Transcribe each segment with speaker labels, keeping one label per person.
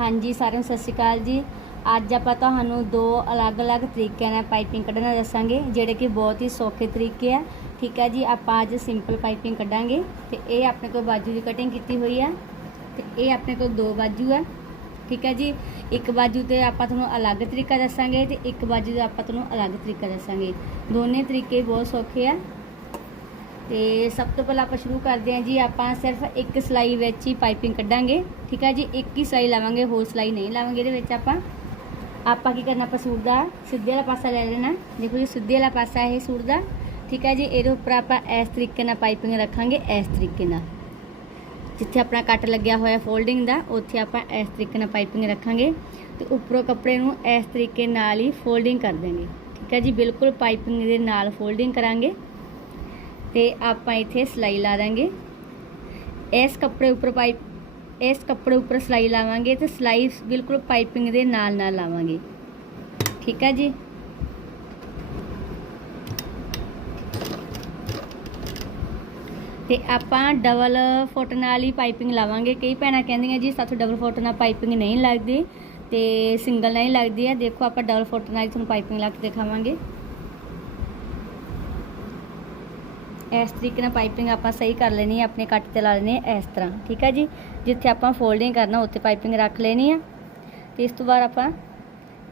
Speaker 1: ਹਾਂਜੀ, ਸਾਰਿਆਂ ਨੂੰ ਸਤਿ ਸ਼੍ਰੀ ਅਕਾਲ ਜੀ। ਅੱਜ ਆਪਾਂ ਤੁਹਾਨੂੰ ਦੋ ਅਲੱਗ-ਅਲੱਗ ਤਰੀਕਿਆਂ ਨਾਲ ਪਾਈਪਿੰਗ ਕੱਢਣਾ ਦੱਸਾਂਗੇ, ਜਿਹੜੇ ਕਿ ਬਹੁਤ ਹੀ ਸੌਖੇ ਤਰੀਕੇ ਆ। ਠੀਕ ਹੈ ਜੀ, ਆਪਾਂ ਅੱਜ ਸਿੰਪਲ ਪਾਈਪਿੰਗ ਕੱਢਾਂਗੇ। ਤੇ ਇਹ ਆਪਣੇ ਕੋਲ ਬਾਜੂ ਦੀ ਕਟਿੰਗ ਕੀਤੀ ਹੋਈ ਆ। ਤੇ ਇਹ ਆਪਣੇ ਕੋਲ ਦੋ ਬਾਜੂ ਆ। ਠੀਕ ਹੈ ਜੀ, ਇੱਕ ਬਾਜੂ ਤੇ ਆਪਾਂ ਤੁਹਾਨੂੰ ਅਲੱਗ ਤਰੀਕਾ ਦੱਸਾਂਗੇ ਤੇ ਇੱਕ ਬਾਜੂ ਦਾ ਆਪਾਂ ਤੁਹਾਨੂੰ ਅਲੱਗ ਤਰੀਕਾ ਦੱਸਾਂਗੇ। ਦੋਨੇ ਤਰੀਕੇ ਬਹੁਤ ਸੌਖੇ ਆ। ਤੇ ਸਭ ਤੋਂ ਪਹਿਲਾਂ ਆਪਾਂ ਸ਼ੁਰੂ ਕਰਦੇ ਹਾਂ ਜੀ, ਆਪਾਂ ਸਿਰਫ ਇੱਕ ਸਲਾਈ ਵਿੱਚ ਹੀ ਪਾਈਪਿੰਗ ਕੱਢਾਂਗੇ, ਠੀਕ ਹੈ ਜੀ? ਇੱਕ ਹੀ ਸਲਾਈ ਲਾਵਾਂਗੇ, ਹੋਰ ਸਲਾਈ ਨਹੀਂ ਲਾਵਾਂਗੇ ਇਹਦੇ ਵਿੱਚ ਆਪਾਂ। ਆਪਾਂ ਕੀ ਕਰਨਾ, ਆਪਾਂ ਸੂਟ ਦਾ ਸਿੱਧੇ ਵਾਲਾ ਪਾਸਾ ਲੈ ਲੈਣਾ। ਦੇਖੋ ਜੀ, ਸਿੱਧੇ ਵਾਲਾ ਪਾਸਾ ਇਹ ਸੂਟ ਦਾ, ਠੀਕ ਹੈ ਜੀ? ਇਹਦੇ ਉੱਪਰ ਆਪਾਂ ਇਸ ਤਰੀਕੇ ਨਾਲ ਪਾਈਪਿੰਗ ਰੱਖਾਂਗੇ, ਇਸ ਤਰੀਕੇ ਨਾਲ। ਜਿੱਥੇ ਆਪਣਾ ਕੱਟ ਲੱਗਿਆ ਹੋਇਆ ਫੋਲਡਿੰਗ ਦਾ, ਉੱਥੇ ਆਪਾਂ ਇਸ ਤਰੀਕੇ ਨਾਲ ਪਾਈਪਿੰਗ ਰੱਖਾਂਗੇ। ਤੇ ਉੱਪਰੋਂ ਕੱਪੜੇ ਨੂੰ ਇਸ ਤਰੀਕੇ ਨਾਲ ਹੀ ਫੋਲਡਿੰਗ ਕਰ ਦੇਵਾਂਗੇ ਠੀਕ ਹੈ ਜੀ? ਬਿਲਕੁਲ ਪਾਈਪਿੰਗ ਦੇ ਨਾਲ ਫੋਲਡਿੰਗ ਕਰਾਂਗੇ। ਤੇ ਆਪਾਂ ਇੱਥੇ ਸਿਲਾਈ ਲਾ ਦਾਂਗੇ। ਇਸ ਕੱਪੜੇ ਉੱਪਰ ਪਾਈਪ ਇਸ ਕੱਪੜੇ ਉੱਪਰ ਸਿਲਾਈ ਲਾਵਾਂਗੇ ਤੇ ਸਿਲਾਈ ਬਿਲਕੁਲ ਪਾਈਪਿੰਗ ਦੇ ਨਾਲ ਨਾਲ ਲਾਵਾਂਗੇ। ਠੀਕ ਹੈ ਜੀ? ਤੇ ਆਪਾਂ ਡਬਲ ਫੁੱਟ ਨਾਲ ਹੀ ਪਾਈਪਿੰਗ ਲਾਵਾਂਗੇ। ਕਈ ਭੈਣਾਂ ਕਹਿੰਦੀਆਂ ਜੀ, ਸਾਥੋਂ ਡਬਲ ਫੁੱਟ ਨਾਲ ਪਾਈਪਿੰਗ ਨਹੀਂ ਲੱਗਦੀ ਤੇ ਸਿੰਗਲ ਨਾਲ ਹੀ ਲੱਗਦੀ ਹੈ। ਦੇਖੋ, ਆਪਾਂ ਡਬਲ ਫੁੱਟ ਨਾਲ ਹੀ ਤੁਹਾਨੂੰ ਪਾਈਪਿੰਗ ਲਾ ਕੇ ਦਿਖਾਵਾਂਗੇ। ਇਸ ਤਰੀਕੇ ਨਾਲ ਪਾਈਪਿੰਗ ਆਪਾਂ ਸਹੀ ਕਰ ਲੈਣੀ ਹੈ, ਆਪਣੇ ਕੱਟ ਤੇ ਲਾ ਲੈਣੀ ਹੈ ਇਸ ਤਰ੍ਹਾਂ, ਠੀਕ ਹੈ ਜੀ? ਜਿੱਥੇ ਆਪਾਂ ਫੋਲਡਿੰਗ ਕਰਨਾ, ਉੱਥੇ ਪਾਈਪਿੰਗ ਰੱਖ ਲੈਣੀ ਆ। ਤੇ ਇਸ ਤੋਂ ਬਾਅਦ ਆਪਾਂ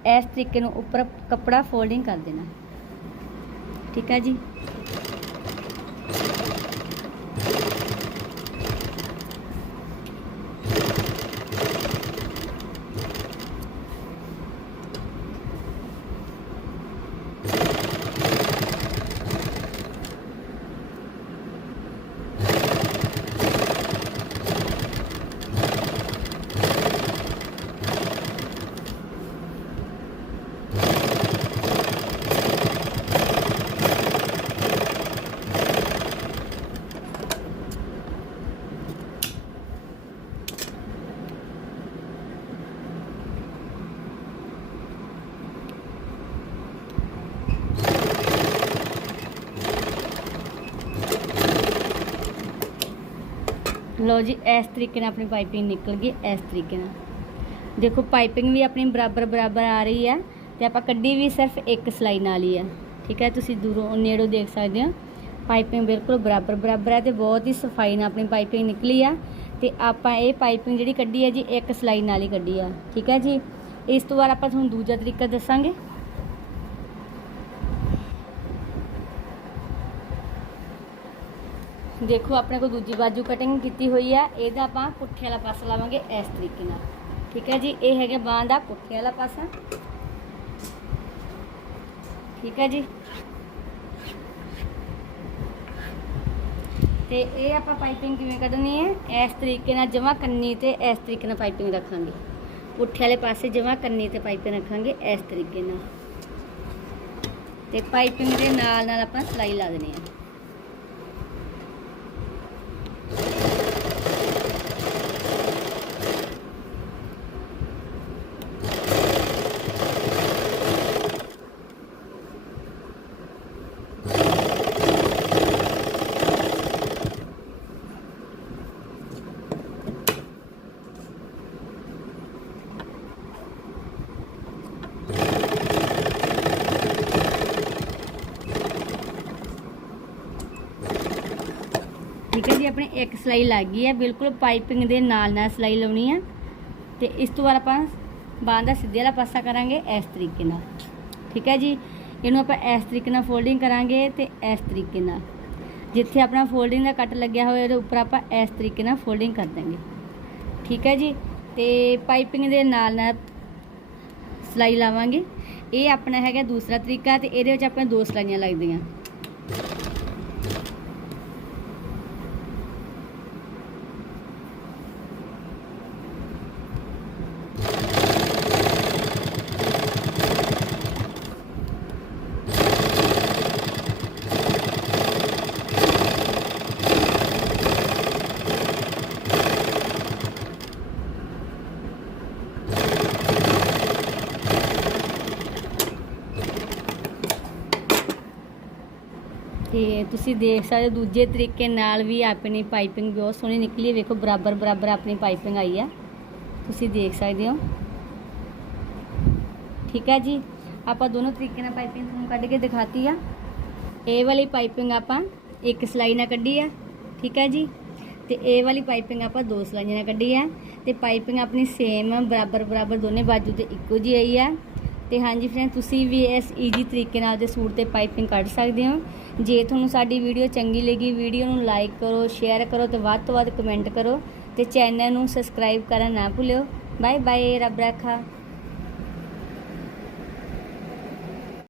Speaker 1: ਇਸ ਤਰੀਕੇ ਨੂੰ ਉੱਪਰ ਕੱਪੜਾ ਫੋਲਡਿੰਗ ਕਰ ਦੇਣਾ, ਠੀਕ ਹੈ ਜੀ? ਲਓ ਜੀ, ਇਸ ਤਰੀਕੇ ਨਾਲ ਆਪਣੀ ਪਾਈਪਿੰਗ ਨਿਕਲ ਗਈ, ਇਸ ਤਰੀਕੇ ਨਾਲ। ਦੇਖੋ, ਪਾਈਪਿੰਗ ਵੀ ਆਪਣੀ ਬਰਾਬਰ ਬਰਾਬਰ ਆ ਰਹੀ ਹੈ ਤੇ ਆਪਾਂ ਕੱਢੀ ਵੀ ਸਿਰਫ ਇੱਕ ਸਲਾਈ ਨਾਲ ਹੀ ਆ ਠੀਕ ਹੈ, ਤੁਸੀਂ ਦੂਰੋਂ, ਨੇੜੋਂ ਦੇਖ ਸਕਦੇ ਹੋ। ਪਾਈਪਿੰਗ ਬਿਲਕੁਲ ਬਰਾਬਰ ਬਰਾਬਰ ਹੈ ਤੇ ਬਹੁਤ ਹੀ ਸਫ਼ਾਈ ਨਾਲ ਆਪਣੀ ਪਾਈਪਿੰਗ ਨਿਕਲੀ ਆ। ਤੇ ਆਪਾਂ ਇਹ ਪਾਈਪਿੰਗ ਜਿਹੜੀ ਕੱਢੀ ਹੈ ਜੀ, ਇੱਕ ਸਲਾਈ ਨਾਲ ਹੀ ਕੱਢੀ ਆ। ਠੀਕ ਹੈ ਜੀ? ਇਸ ਤੋਂ ਬਾਅਦ ਆਪਾਂ ਤੁਹਾਨੂੰ ਦੂਜਾ ਤਰੀਕਾ ਦੱਸਾਂਗੇ। ਦੇਖੋ, ਆਪਣੇ ਕੋਲ ਦੂਜੀ ਬਾਜੂ ਕਟਿੰਗ ਕੀਤੀ ਹੋਈ ਆ ਇਹਦਾ ਆਪਾਂ ਪੁੱਠੇ ਵਾਲਾ ਪਾਸਾ ਲਾਵਾਂਗੇ ਇਸ ਤਰੀਕੇ ਨਾਲ। ਠੀਕ ਹੈ ਜੀ? ਇਹ ਹੈਗਾ ਬਾਂਹ ਦਾ ਪੁੱਠੇ ਵਾਲਾ ਪਾਸਾ। ਠੀਕ ਹੈ ਜੀ? ਤੇ ਇਹ ਆਪਾਂ ਪਾਈਪਿੰਗ ਕਿਵੇਂ ਕੱਢਣੀ ਹੈ? ਇਸ ਤਰੀਕੇ ਨਾਲ ਜਮਾ ਕੰਨੀ ਤੇ ਇਸ ਤਰੀਕੇ ਨਾਲ ਪਾਈਪਿੰਗ ਰੱਖਾਂਗੇ। ਪੁੱਠੇ ਵਾਲੇ ਪਾਸੇ ਜਮਾ ਕੰਨੀ ਤੇ ਪਾਈਪਿੰਗ ਰੱਖਾਂਗੇ ਇਸ ਤਰੀਕੇ ਨਾਲ। ਤੇ ਪਾਈਪਿੰਗ ਦੇ ਨਾਲ ਨਾਲ ਆਪਾਂ ਸਲਾਈ ਲਾ ਦੇਣੀ ਹੈ। ਠੀਕ ਹੈ ਜੀ, ਆਪਣੀ ਇੱਕ ਸਲਾਈ ਲੱਗ ਗਈ ਹੈ, ਬਿਲਕੁਲ ਪਾਈਪਿੰਗ ਦੇ ਨਾਲ ਨਾਲ ਸਲਾਈ ਲਾਉਣੀ ਹੈ। ਤੇ ਇਸ ਤੋਂ ਬਾਅਦ ਆਪਾਂ ਬਾਂਹ ਦਾ ਸਿੱਧੇ ਵਾਲਾ ਪਾਸਾ ਕਰਾਂਗੇ ਇਸ ਤਰੀਕੇ ਨਾਲ। ਠੀਕ ਹੈ ਜੀ, ਇਹਨੂੰ ਆਪਾਂ ਇਸ ਤਰੀਕੇ ਨਾਲ ਫੋਲਡਿੰਗ ਕਰਾਂਗੇ ਤੇ ਇਸ ਤਰੀਕੇ ਨਾਲ। ਜਿੱਥੇ ਆਪਣਾ ਫੋਲਡਿੰਗ ਦਾ ਕੱਟ ਲੱਗਿਆ ਹੋਇਆ, ਉਹਦੇ ਉੱਪਰ ਆਪਾਂ ਇਸ ਤਰੀਕੇ ਨਾਲ ਫੋਲਡਿੰਗ ਕਰ ਦਾਂਗੇ ਠੀਕ ਹੈ ਜੀ, ਤੇ ਪਾਈਪਿੰਗ ਦੇ ਨਾਲ ਨਾਲ ਸਲਾਈ ਲਾਵਾਂਗੇ। ਇਹ ਆਪਣਾ ਹੈਗਾ ਦੂਸਰਾ ਤਰੀਕਾ ਤੇ ਇਹਦੇ ਵਿੱਚ ਆਪਾਂ ਦੋ ਸਲਾਈਆਂ ਲੱਗਦੀਆਂ। ਤੇ ਤੁਸੀਂ ਦੇਖ ਸਕਦੇ ਹੋ ਦੂਜੇ ਤਰੀਕੇ ਨਾਲ ਵੀ ਆਪਣੀ ਪਾਈਪਿੰਗ ਬਹੁਤ ਸੋਹਣੀ ਨਿਕਲੀ ਵੇਖੋ ਬਰਾਬਰ ਬਰਾਬਰ ਆਪਣੀ ਪਾਈਪਿੰਗ ਆਈ ਆ ਤੁਸੀਂ ਦੇਖ ਸਕਦੇ ਹੋ। ਠੀਕ ਹੈ ਜੀ। ਆਪਾਂ ਦੋਨੋਂ ਤਰੀਕੇ ਨਾਲ ਪਾਈਪਿੰਗ ਤੁਹਾਨੂੰ ਕੱਢ ਕੇ ਦਿਖਾਤੀ ਆ। ਇਹ ਵਾਲੀ ਪਾਈਪਿੰਗ ਆਪਾਂ ਇੱਕ ਸਲਾਈ ਨਾਲ ਕੱਢੀ ਆ। ਠੀਕ ਹੈ ਜੀ। ਤੇ ਇਹ ਵਾਲੀ ਪਾਈਪਿੰਗ ਆਪਾਂ ਦੋ ਸਲਾਈਆਂ ਨਾਲ ਕੱਢੀ ਆ। ਤੇ ਪਾਈਪਿੰਗ ਆਪਣੀ ਸੇਮ ਬਰਾਬਰ ਬਰਾਬਰ ਦੋਨੇ ਬਾਜੂ ਤੇ ਇੱਕੋ ਜਿਹੀ ਆਈ ਆ। ਤੇ ਹਾਂਜੀ ਫਰੈਂਡ ਤੁਸੀਂ ਵੀ ਇਸ ਈਜੀ ਤਰੀਕੇ ਨਾਲ ਦੇ ਸੂਟ ਤੇ ਪਾਈਪਿੰਗ ਕੱਢ ਸਕਦੇ ਹੋ। ਜੇ ਤੁਹਾਨੂੰ ਸਾਡੀ ਵੀਡੀਓ ਚੰਗੀ ਲੱਗੀ ਵੀਡੀਓ ਨੂੰ ਲਾਈਕ ਕਰੋ ਸ਼ੇਅਰ ਕਰੋ ਤੇ ਵੱਧ ਤੋਂ ਵੱਧ ਕਮੈਂਟ ਕਰੋ ਤੇ ਚੈਨਲ ਨੂੰ ਸਬਸਕ੍ਰਾਈਬ ਕਰਨਾ ਨਾ ਭੁੱਲਿਓ। ਬਾਏ ਬਾਏ ਰੱਬ ਰਾਖਾ।